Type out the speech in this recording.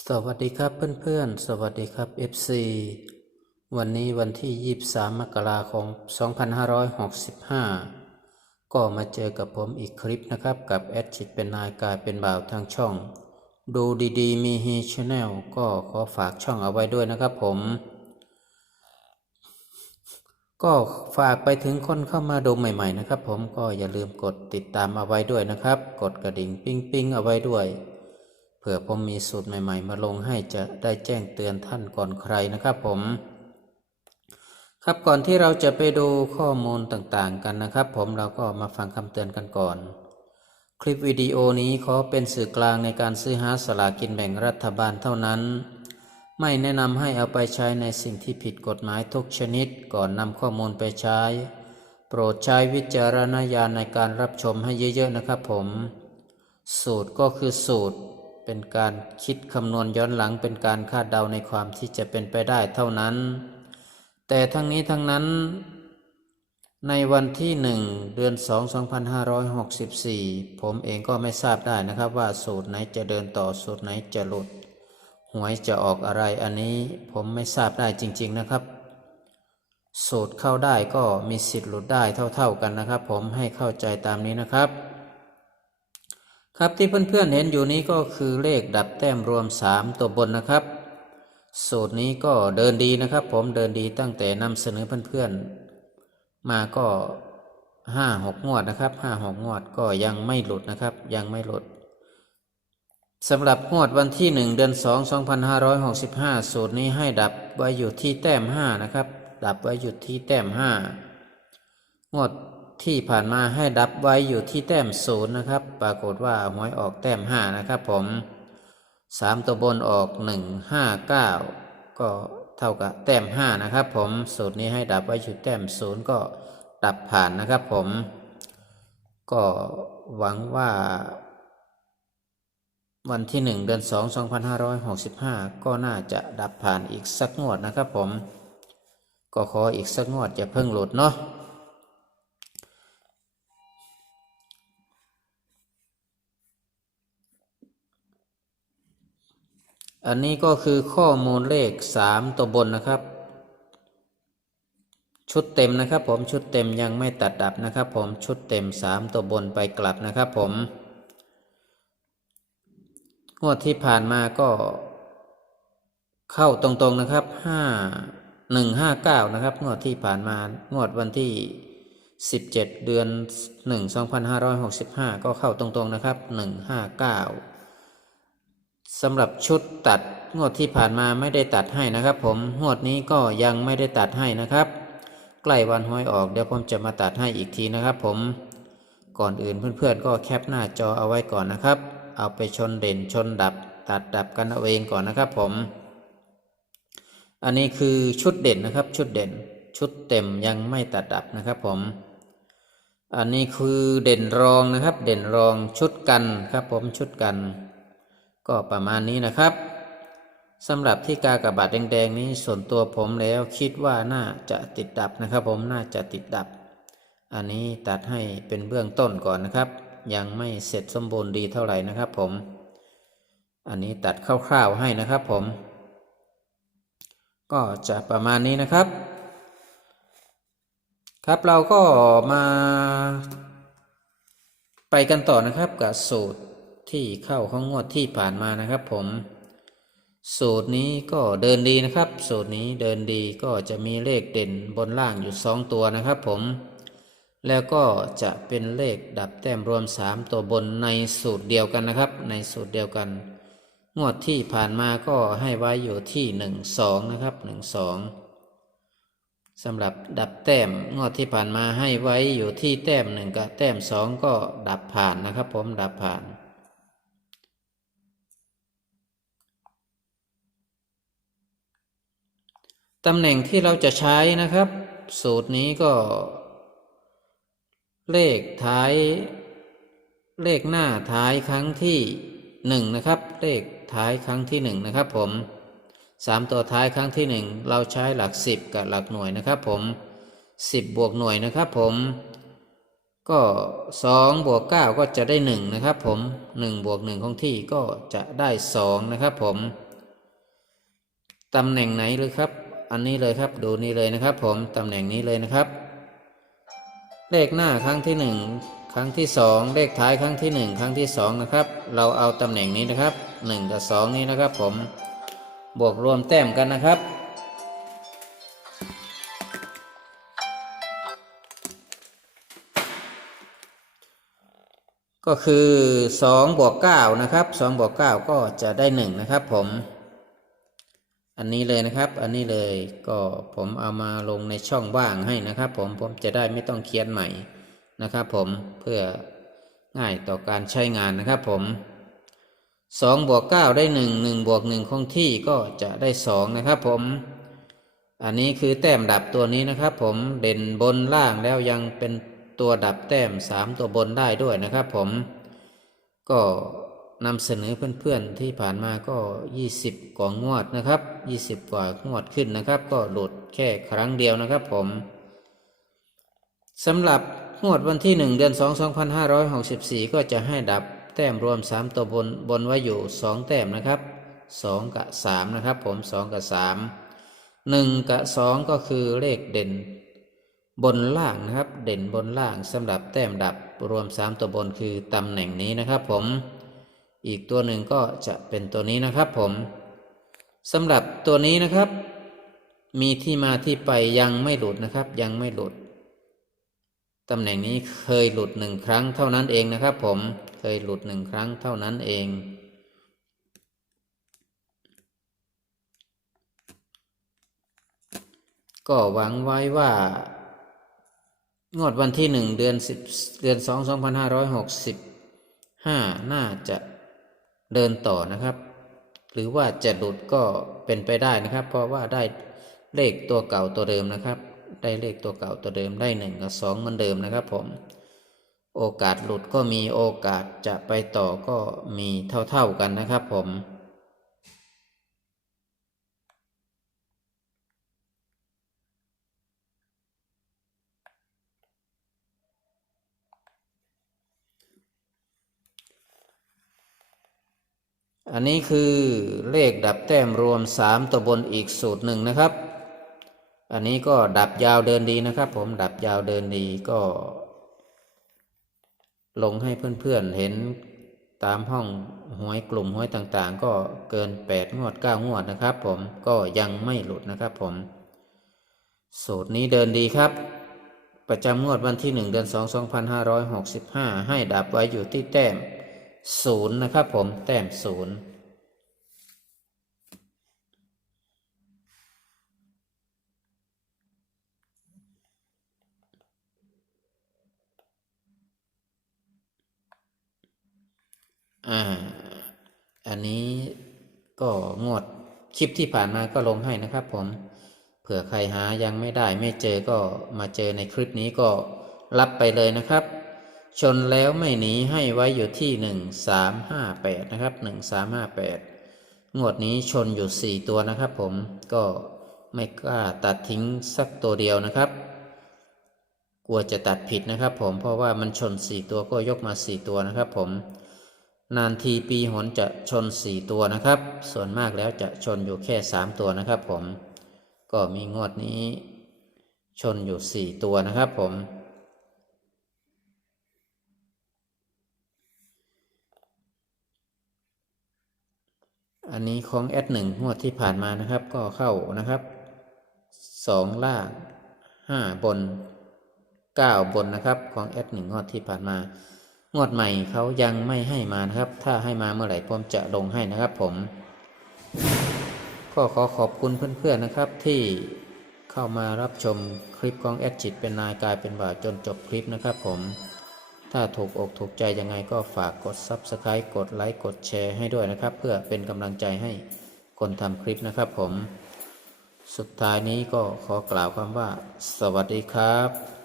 สวัสดีครับเพื่อนๆ สวัสดีครับ FC วันนี้วันที่ 23 มกราคม 2565 ก็มาเจอกับผมอีกคลิปนะครับ กับแอดชิดเป็นนายกายเป็นบ่าวทางช่อง ดูดีๆ มีฮีชแนลก็ขอฝากช่องเอาไว้ด้วยนะครับผม ก็ฝากไปถึงคนเข้ามาดูใหม่ๆนะครับผมก็อย่าลืมกดติดตามเอาไว้ด้วยนะครับ กดกระดิ่งปิ้งปิ้งๆเอาไว้ด้วย เผื่อผมมีสูตรใหม่ ๆ มาลงให้จะได้แจ้งเตือนท่านก่อนใครนะครับผม ครับก่อนที่เราจะไปดูข้อมูลต่างๆกันนะครับ ผมเราก็มาฟังคำเตือนกันก่อน คลิปวิดีโอนี้ขอเป็นสื่อกลางในการซื้อหาสลากินแบ่งรัฐบาลเท่านั้น ไม่แนะนำให้เอาไปใช้ในสิ่งที่ผิดกฎหมายทุกชนิดก่อนนำข้อมูลไปใช้ โปรดใช้วิจารณญาณในการรับชมให้เยอะๆนะครับผม สูตรก็คือสูตร เป็นการคิดคำนวณย้อนหลังเป็นการคาดเดาในความที่จะเป็นไปได้เท่านั้น แต่ทั้งนี้ทั้งนั้น ในวันที่หนึ่งเดือนสอง2564ผมเองก็ไม่ทราบได้นะครับว่าสูตรไหนจะเดินต่อสูตรไหนจะหลุด หวยจะออกอะไรอันนี้ผมไม่ทราบได้จริง ๆนะครับ สูตรเข้าได้ก็มีสิทธิ์หลุดได้เท่า ๆกันนะครับ ผมให้เข้าใจตามนี้นะครับ ครับที่เพื่อนๆเห็นอยู่นี้ก็คือเลขดับแต้มรวม 3 ตัวบนนะครับ สูตรนี้ก็เดินดีนะครับ ผมเดินดีตั้งแต่นำเสนอเพื่อนๆ มาก็ห้าหกงวดนะครับห้าหกงวดก็ยังไม่หลุดนะครับ ยังไม่หลุดสำหรับงวดวันที่หนึ่งเดือนสองสองพันห้าร้อยหกสิบห้าสูตรนี้ให้ดับไว้อยู่ที่แต้มห้านะครับ ดับไว้อยู่ที่แต้มห้างวด ที่ผ่านมาให้ดับไว้อยู่ที่แต้มศูนย์นะครับ ปรากฏว่าหวยออกแต้มห้านะครับผมสามตัวบนออกหนึ่งห้าเก้าก็เท่ากับแต้มห้านะครับ ผมสูตรนี้ให้ดับไว้อยู่แต้มศูนย์ก็ดับผ่านนะครับผม ก็หวังว่า วันที่หนึ่งเดือนสองสองพันห้าร้อยหกสิบห้าก็น่าจะดับผ่านอีกสักงวดนะครับผม ก็ขออีกสักงวดจะเพิ่งหลุดเนาะ อันนี้ก็คือข้อมูลเลขสามตัวบนนะครับ ชุดเต็มนะครับผมชุดเต็มยังไม่ตัดดับนะครับ ผมชุดเต็มสามตัวบนไปกลับนะครับ ผมงวดที่ผ่านมาก็ เข้าตรงๆนะครับห้าหนึ่งห้าเก้านะครับงวดที่ผ่านมางวดวันที่สิบเจ็ดเดือนหนึ่งสองพันห้าร้อยหกสิบห้าก็เข้าตรงๆนะครับหนึ่งห้าเก้า สำหรับชุดตัดงวดที่ผ่านมาไม่ได้ตัดให้นะครับ ผมงวดนี้ก็ยังไม่ได้ตัดให้นะครับ ใกล้วันห้อยออกเดี๋ยวผมจะมาตัดให้อีกทีนะครับ ผมก่อนอื่นเพื่อนๆ ก็แคปหน้าจอเอาไว้ก่อนนะครับ เอาไปชนเด่นชนดับ ตัดดับกันเอาเองก่อนนะครับ ผม อันนี้คือชุดเด่นนะครับ ชุดเด่นชุดเต็มยังไม่ตัดดับนะครับ ผม อันนี้คือเด่นรองนะครับ เด่นรองชุดกันครับ ผมชุดกัน ก็ประมาณนี้นะครับสำหรับที่กากระบาดแดงๆนี้ส่วนตัวผมแล้วคิดว่าน่าจะติดดับนะครับผมน่าจะติดดับ อันนี้ตัดให้เป็นเบื้องต้นก่อนนะครับ ยังไม่เสร็จสมบูรณ์ดีเท่าไหร่นะครับผม อันนี้ตัดคร่าวๆให้นะครับผม ก็จะประมาณนี้นะครับ ครับเราก็มาไปกันต่อนะครับกับสูตร ที่เข้าของงวดที่ผ่านมานะครับผม สูตรนี้ก็เดินดีนะครับ สูตรนี้เดินดีก็จะมีเลขเด่นบนล่างอยู่สองตัวนะครับผม แล้วก็จะเป็นเลขดับแต้มรวมสามตัวบนในสูตรเดียวกันนะครับ ในสูตรเดียวกัน งวดที่ผ่านมาก็ให้ไว้อยู่ที่หนึ่งสองนะครับหนึ่งสองสำหรับดับแต้มงวดที่ผ่านมาให้ไว้อยู่ที่แต้มหนึ่งกับแต้มสองก็ดับผ่านนะครับผมดับผ่าน ตำแหน่งที่เราจะใช้นะครับ สูตรนี้ก็ เลขท้าย เลขหน้าท้ายครั้งที่หนึ่งนะครับ เลขท้ายครั้งที่หนึ่งนะครับ ผมสามตัวท้ายครั้งที่หนึ่งเราใช้หลักสิบกับหลักหน่วยนะครับ ผมสิบบวกหน่วยนะครับ ผมก็สองบวกเก้าก็จะได้หนึ่งนะครับ ผมหนึ่งบวกหนึ่งของที่ก็จะได้สองนะครับ ผมตำแหน่งไหนเลยครับ อันนี้เลยครับดูนี่เลยนะครับ ผมตำแหน่งนี้เลยนะครับ เลขหน้าครั้งที่หนึ่งครั้งที่สองเลขท้ายครั้งที่หนึ่งครั้งที่สองนะครับ เราเอาตำแหน่งนี้นะครับหนึ่งกับสองนี้นะครับ ผมบวกรวมแต้มกันนะครับก็คือ2บวก9นะครับ2บวก9ก็จะได้ 1 นะครับผม อันนี้เลยนะครับ อันนี้เลยก็ผมเอามาลงในช่องว่างให้นะครับ ผมผมจะได้ไม่ต้องเขียนใหม่นะครับ ผมเพื่อง่ายต่อการใช้งานนะครับ ผม2บวก9ได้1 1บวก1คงที่ก็จะได้ 2 นะครับ ผม อันนี้คือแต้มดับตัวนี้นะครับ ผมเด่นบนล่างแล้วยังเป็นตัวดับแต้มสามตัวบนได้ด้วยนะครับ ผมก็ นำเสนอเพื่อนๆที่ผ่านมาก็ 20 กว่างวดนะครับ 20 กว่างวดขึ้นนะครับ ก็โหลดแค่ครั้งเดียวนะครับผมสำหรับงวดวันที่ 1 เดือน 2 2564 ก็จะให้ดับแต้มรวม 3 ตัวบนบนไว้อยู่ 2 แต้มนะครับ 2 กับ 3 นะครับผม 2 กับ 3 1 กับ 2 ก็คือเลขเด่น บนล่างนะครับ เด่นบนล่างสำหรับแต้มดับรวม 3 ตัวบนคือตำแหน่งนี้นะครับผม อีกตัวหนึ่งก็จะเป็นตัวนี้นะครับผมสำหรับตัวนี้นะครับ มีที่มาที่ไปยังไม่หลุดนะครับ ยังไม่หลุดตำแหน่งนี้เคยหลุดหนึ่งครั้งเท่านั้นเองนะครับ ผมเคยหลุดหนึ่งครั้งเท่านั้นเอง ก็หวังไว้ว่างวดวันที่หนึ่งเดือนสิบเดือนสองสองพันห้าร้อยหกสิบห้าน่าจะ เดินต่อนะครับ หรือว่าจะหลุดก็เป็นไปได้นะครับ เพราะว่าได้เลขตัวเก่าตัวเดิมนะครับ ได้เลขตัวเก่าตัวเดิมได้หนึ่งกับสองเหมือนเดิมนะครับ ผม โอกาสหลุดก็มีโอกาสจะไปต่อก็มีเท่าๆกันนะครับ ผม อันนี้คือเลขดับแต้มรวม 3 ตัวบนอีกสูตรหนึ่งนะครับ อันนี้ก็ดับยาวเดินดีนะครับ ผมดับยาวเดินดีก็ ลงให้เพื่อนๆเห็นตามห้องหวยกลุ่มหวยต่างๆ ก็เกิน 8 งวด 9 งวดนะครับ ผมก็ยังไม่หลุดนะครับ ผม สูตรนี้เดินดีครับ ประจำงวดวันที่ 1 เดือน 2 2565 ให้ดับไว้อยู่ที่แต้ม ศูนย์นะครับผมแต้มศูนย์อ่า อันนี้ก็งวดคลิปที่ผ่านมาก็ลงให้นะครับผม เผื่อใครหายังไม่ได้ไม่เจอก็มาเจอในคลิปนี้ก็รับไปเลยนะครับ ชนแล้วไม่หนีให้ไว้อยู่ที่หนึ่งสามห้าแปดนะครับหนึ่งสามห้าแปดงวดนี้ชนอยู่สี่ตัวนะครับ ผมก็ไม่กล้าตัดทิ้งสักตัวเดียวนะครับ กลัวจะตัดผิดนะครับผมเพราะว่ามันชนสี่ตัวก็ยกมาสี่ตัวนะครับ ผม นานทีปีหนจะชนสี่ตัวนะครับ ส่วนมากแล้วจะชนอยู่แค่สามตัวนะครับ ผมก็มีงวดนี้ชนอยู่สี่ตัวนะครับ ผม อันนี้ของแอดหนึ่งงวดที่ผ่านมานะครับ ก็เข้านะครับสองล่างห้าบนเก้าบนนะครับ ของแอดหนึ่งงวดที่ผ่านมางวดใหม่เขายังไม่ให้มานะครับ ถ้าให้มาเมื่อไหร่ผมจะลงให้นะครับผม ก็ขอขอบคุณเพื่อนๆนะครับที่เข้ามารับชมคลิปของแอดจิตเป็นนายกลายเป็นบ่าวจนจบคลิปนะครับผม ถ้าถูกอกถูกใจยังไงก็ฝากกด Subscribe กดไลค์กดแชร์ให้ด้วยนะครับ เพื่อเป็นกำลังใจให้คนทำคลิปนะครับผม สุดท้ายนี้ก็ขอกล่าวคำว่า สวัสดีครับ